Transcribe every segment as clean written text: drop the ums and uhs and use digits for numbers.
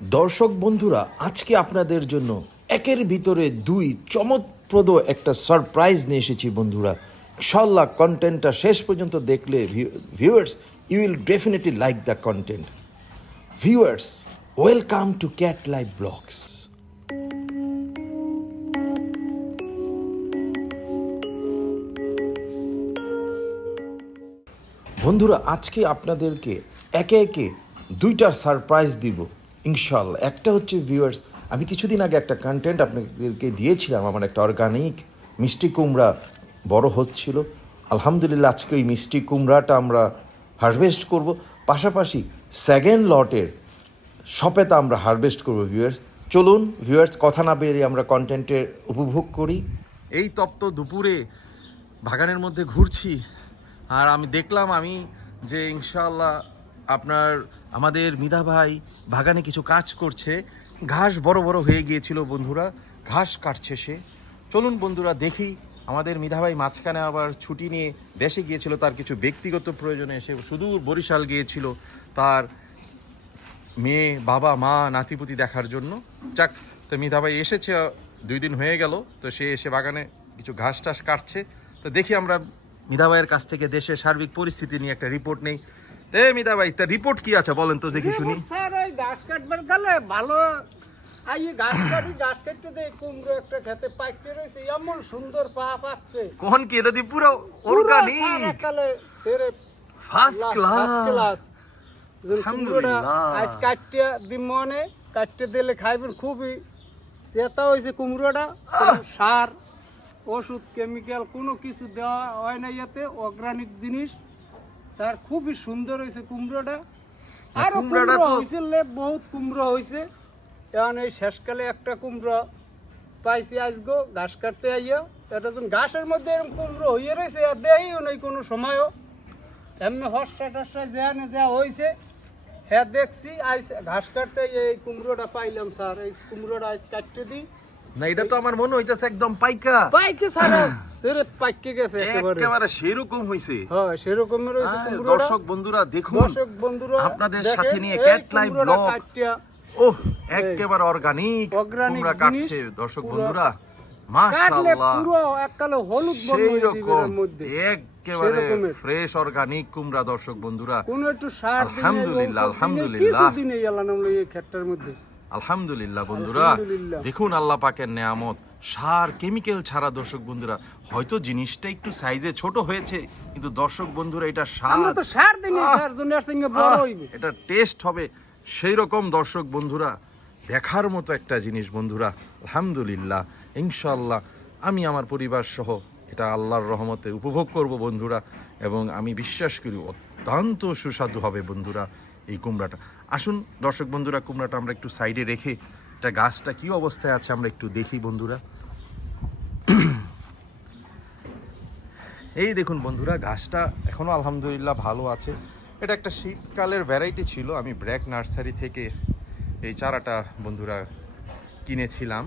দর্শক বন্ধুরা, আজকে আপনাদের জন্য একের ভিতরে দুই চমকপ্রদ একটা সারপ্রাইজ নিয়ে এসেছি বন্ধুরা। ইনশাআল্লাহ কন্টেন্টটা শেষ পর্যন্ত দেখলে viewers you will definitely like the content. Viewers, welcome to cat live blogs. বন্ধুরা, আজকে আপনাদেরকে একে একে দুইটা সারপ্রাইজ দিব ইনশাআল্লাহ। একটা হচ্ছে ভিউয়ার্স, আমি কিছুদিন আগে একটা কন্টেন্ট আপনাদেরকে দিয়েছিলাম, আমার একটা অর্গানিক মিষ্টি কুমড়া বড় হচ্ছিল। আলহামদুলিল্লাহ আজকে ওই মিষ্টি কুমড়াটা আমরা হারভেস্ট করব, পাশাপাশি সেকেন্ড লটের সপেতা আমরা হারভেস্ট করব। ভিউয়ার্স চলুন ভিউয়ার্স, কথা না বেরিয়ে আমরা কন্টেন্টের উপভোগ করি। এই তপ্ত দুপুরে বাগানের মধ্যে ঘুরছি, আর আমি দেখলাম যে ইনশাআল্লাহ আমাদের মিদা ভাই বাগানে কিছু কাজ করছে। ঘাস বড় বড় হয়ে গিয়েছিল বন্ধুরা, ঘাস কাটছে সে। চলুন বন্ধুরা দেখি। আমাদের মিদা ভাই মাঝখানে আবার ছুটি নিয়ে দেশে গিয়েছিল, তার কিছু ব্যক্তিগত প্রয়োজনে এসে সুদূর বরিশাল গিয়েছিল তার মেয়ে, বাবা, মা, নাতিপুতি দেখার জন্য। যাক, তো মিদা ভাই এসেছে, 2 দিন হয়ে গেল, তো সে এসে বাগানে কিছু ঘাস টাস কাটছে। তো দেখি আমরা মিদা ভাইয়ের কাছ থেকে দেশের সার্বিক পরিস্থিতি নিয়ে একটা রিপোর্ট নেই। মিদা ভাই, তার রিপোর্ট কি আছে বলেন তো দেখি শুনি। স্যার ওই ঘাস কাটবার গেলে ভালো ঘাস কাটতে দেয়, কুমড়ো একটা খেতে পাইতে রয়েছে, এমন সুন্দর পা পাচ্ছে। কোন কি এটা দি পুরো অর্গানিক ফার্স্ট ক্লাস। আলহামদুলিল্লাহ। আজ কাটতে দিমনে কাটতে দিলে খাইবেন, খুবই সেটা হয়েছে কুমড়োটা। সার ওষুধ কেমিক্যাল কোনো কিছু দেওয়া হয় না, ইয়াতে অর্গানিক জিনিস। স্যার খুবই সুন্দর হয়েছে কুমড়োটা। আর কুমড়োটা তো হয়েছে, বহুত কুমড়ো হয়েছে। এখন এই শেষকালে একটা কুমড়ো পাইছি আজগো ঘাস কাটতে আইয়া। এটা যখন ঘাসের মধ্যে এরকম কুমড়ো হইয়া রয়েছে, আর দেখিও নাই কোনো সময়ও। এমনি হস্তা টস্তা যা হয়েছে হ্যাঁ দেখছি। আজ ঘাস কাটতে এই কুমড়োটা পাইলাম স্যার। এই কুমড়োটা আজ কাটতে দিই না, এটা তো আমার মনে হইতাছে একদম পাইকা স্যার, সেরে পাইকে গেছে একেবারে সেরকম হইছে। হ্যাঁ, সেরকমের হইছে কুমড়োটা। দর্শক বন্ধুরা দেখুন, দর্শক বন্ধুরা আপনাদের সাথে নিয়ে ক্যাট লাইভ ব্লগ। ওহ, একেবারে অর্গানিক কুমড়া কাটছে দর্শক বন্ধুরা, মাশাআল্লাহ। পুরো এককালে হলুদ বর্ণ হইছে এর মধ্যে, একেবারে ফ্রেশ অর্গানিক কুমড়া দর্শক বন্ধুরা। কোন একটু সার দিন, আলহামদুলিল্লাহ আলহামদুলিল্লাহ কিছুদিন এলাম এই ক্ষেতটার মধ্যে। আলহামদুলিল্লাহ বন্ধুরা, দেখুন আল্লাহ পাকের নেয়ামত। সার কেমিক্যাল ছাড়া দর্শক বন্ধুরা, হয়তো জিনিসটা একটু সাইজে ছোট হয়েছে, কিন্তু দর্শক বন্ধুরা এটা আমরা তো সার দিই না স্যার, দুনিয়ার সঙ্গে বড় হইবে, এটা টেস্ট হবে সেই রকম। দর্শক বন্ধুরা, দেখার মতো একটা জিনিস বন্ধুরা। আলহামদুলিল্লাহ, ইনশাআল্লাহ আমি আমার পরিবার সহ এটা আল্লাহর রহমতে উপভোগ করব বন্ধুরা, এবং আমি বিশ্বাস করি অত্যন্ত সুস্বাদু হবে বন্ধুরা এই কুমড়াটা। আসুন দর্শক বন্ধুরা, কুমড়াটা আমরা একটু সাইডে রেখে এটা গাছটা কি অবস্থায় আছে আমরা একটু দেখি বন্ধুরা। এই দেখুন বন্ধুরা, ঘাসটা এখনো আলহামদুলিল্লাহ ভালো আছে। এটা একটা শীতকালের ভ্যারাইটি ছিল, আমি ব্র্যাক নার্সারি থেকে এই চারাটা বন্ধুরা কিনেছিলাম।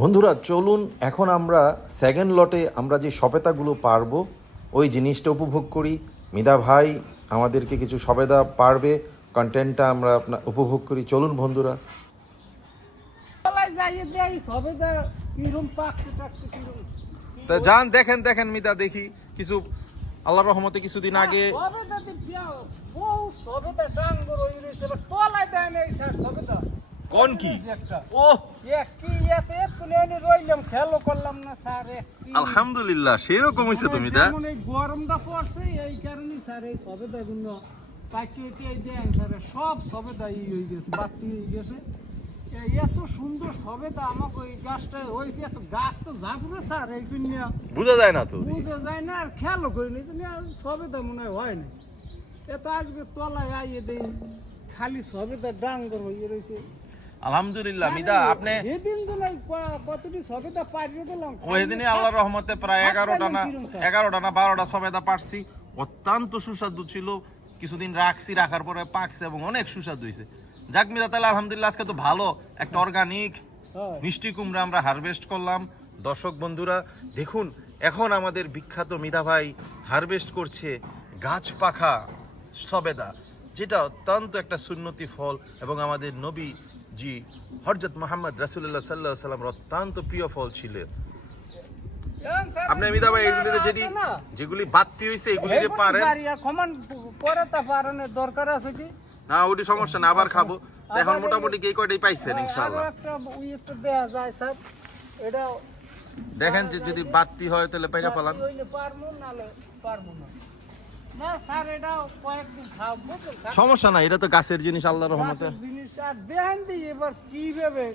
বন্ধুরা চলুন এখন আমরা সেকেন্ড লটে আমরা যে সবেদাগুলো পারবো ওই জিনিসটা উপভোগ করি। মিদা ভাই আমাদেরকে কিছু সবেদা পারবে, কন্টেন্টটা আমরা উপভোগ করি। চলুন বন্ধুরা। তা যান, দেখেন মিদা, দেখি কিছু আল্লাহর রহমতে কিছুদিন আগে কোন কি ও আলহামদুলিল্লাহ সেরকম হয়েছে। তুমি দা গরমটা পড়ছে এই কারণে স্যার এই সবেদা গুলো পাকিয়ে দেন স্যার, সব সবেদা হয়ে গেছে, বাতি হয়ে গেছে। এত সুন্দর সবেদা আমাকে ওই গাছটা হয়েছে, এত গাছ তো যাবো স্যার, এই বোঝা যায় না, তো বুঝা যায় না। আর খেয়ালও করিনি সবেদা মনে হয় না। এত আজকে তলায় আইয়ে দেই খালি সবেদা ডাঙ্গর হয়ে রয়েছে। আলহামদুলিল্লাহ মিদা, আপনি সেদিন তো কতটি সবেদা পাঠিয়ে দিলাম, ওই দিনে আল্লাহর রহমতে প্রায় 11টা না 12টা সবেদা পারছি। অত্যন্ত সুস্বাদু ছিল। কিছুদিন রাখার পরে পাকছে এবং অনেক সুস্বাদু হয়েছে। যাক মিদা, তাহলে আলহামদুলিল্লাহ আজকে তো ভালো একটা অর্গানিক মিষ্টি কুমড়া আমরা হারভেস্ট করলাম। দর্শক বন্ধুরা দেখুন, এখন আমাদের বিখ্যাত মিদা ভাই হারভেস্ট করছে গাছ পাখা সবেদা, যেটা অত্যন্ত একটা সুন্নতি ফল এবং আমাদের নবী জি হযরত মুহাম্মদ রাসূলুল্লাহ সাল্লাল্লাহু আলাইহি ওয়াসাল্লাম অত্যন্ত প্রিয় ফল ছিলেন। আপনি মিদা ভাই এগুলি যেগুলি বাতি হইছে এগুলি যে পারেন কমান পরে তা পারনের দরকার আছে কি না, ওটি সমস্যা না, আবার খাবো। এখন মোটামুটি কি কয়টাই পাইছেন ইনশাআল্লাহ। একটা ওই একটা দেয়া যায় স্যার, এটা দেখেন যে যদি বাতি হয় তাহলে পাইরা ফেলান। হইলে পারমু নালে পারমু না। না স্যার, এটা কয়েকদিন খাবো তো। সমস্যা নাই, এটা তো গাছের জিনিস আল্লাহর রহমতে। জিনিস আর দেখেন দি এবার কিভাবে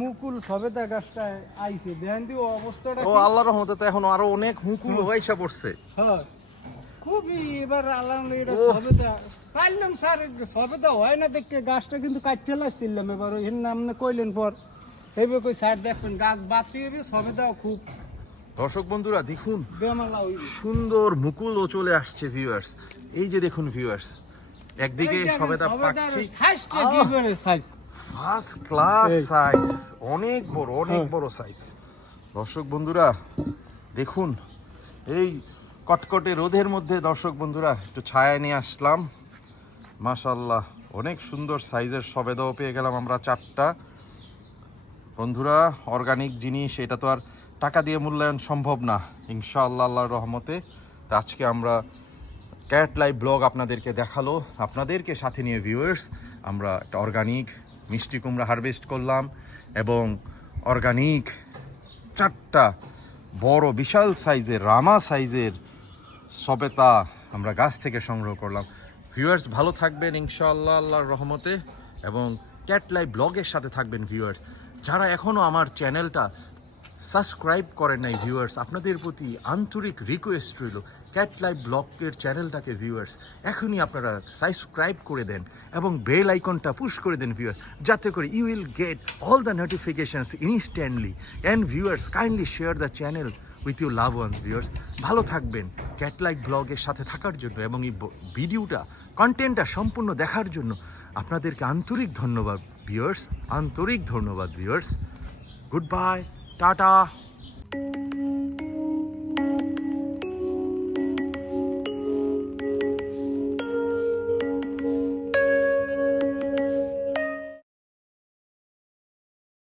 মুকুল সবেদা গাছটা আইছে, দেখেন দি অবস্থাটা ও আল্লাহর রহমতে তো এখন আরো অনেক হুকুল হইসা পড়ছে। হ্যাঁ খুবই এবার আল্লাহ এটা সবেদা চাইলাম স্যার, সবেদা হয় না দেখে গাছটা কিন্তু কাটতে লাগছিলাম। এবার ওই নাম কইলেন পর এইবার কই স্যার দেখবেন গাছ বাতি হবে সবেদাও খুব। দর্শক বন্ধুরা দেখুন বেমালা হইবে। সুন্দর মুকুলও চলে আসছে ভিউয়ার্স। এই যে দেখুন ভিউয়ার্স, একদিকে সবেদা পাকছি, সাইজটা কি করে সাইজ ফার্স্ট ক্লাস সাইজ, অনেক বড় অনেক বড় সাইজ। দর্শক বন্ধুরা দেখুন, এই কটকটে রোদের মধ্যে দর্শক বন্ধুরা একটু ছায়া নিয়ে আসলাম। মাশাআল্লাহ অনেক সুন্দর সাইজের সবেদাও পেয়ে গেলাম আমরা 4টা। বন্ধুরা অর্গানিক জিনিস, এটা তো আর টাকা দিয়ে মূল্যায়ন সম্ভব না ইনশাআল্লাহ আল্লাহর রহমতে। তো আজকে আমরা ক্যাট লাইভ ব্লগ আপনাদেরকে দেখালো, আপনাদেরকে সাথে নিয়ে ভিউয়ার্স আমরা একটা অর্গানিক মিষ্টি কুমড়া হারভেস্ট করলাম এবং অর্গানিক 4টা বড় বিশাল সাইজের রামা সাইজের সবেতা আমরা গাছ থেকে সংগ্রহ করলাম। ভিউয়ার্স ভালো থাকবেন ইনশাআল্লাহ আল্লাহর রহমতে এবং ক্যাট লাইভ ব্লগের সাথে থাকবেন। ভিউয়ার্স যারা এখনও আমার চ্যানেলটা সাবস্ক্রাইব করেন নাই ভিউয়ার্স, আপনাদের প্রতি আন্তরিক রিকোয়েস্ট রইল ক্যাট লাইভ ব্লগের চ্যানেলটাকে ভিউয়ার্স এখনই আপনারা সাবস্ক্রাইব করে দেন এবং বেল আইকনটা পুশ করে দেন ভিউয়ার্স, যাতে করে you will get all the notifications instantly. And viewers kindly share the channel with you love ones. Viewers ভালো থাকবেন ক্যাট লাইভ ব্লগের সাথে থাকার জন্য এবং এই ভিডিওটা কন্টেন্টটা সম্পূর্ণ দেখার জন্য আপনাদেরকে আন্তরিক ধন্যবাদ ভিউয়ার্স, আন্তরিক ধন্যবাদ ভিউয়ার্স। Good bye, tata.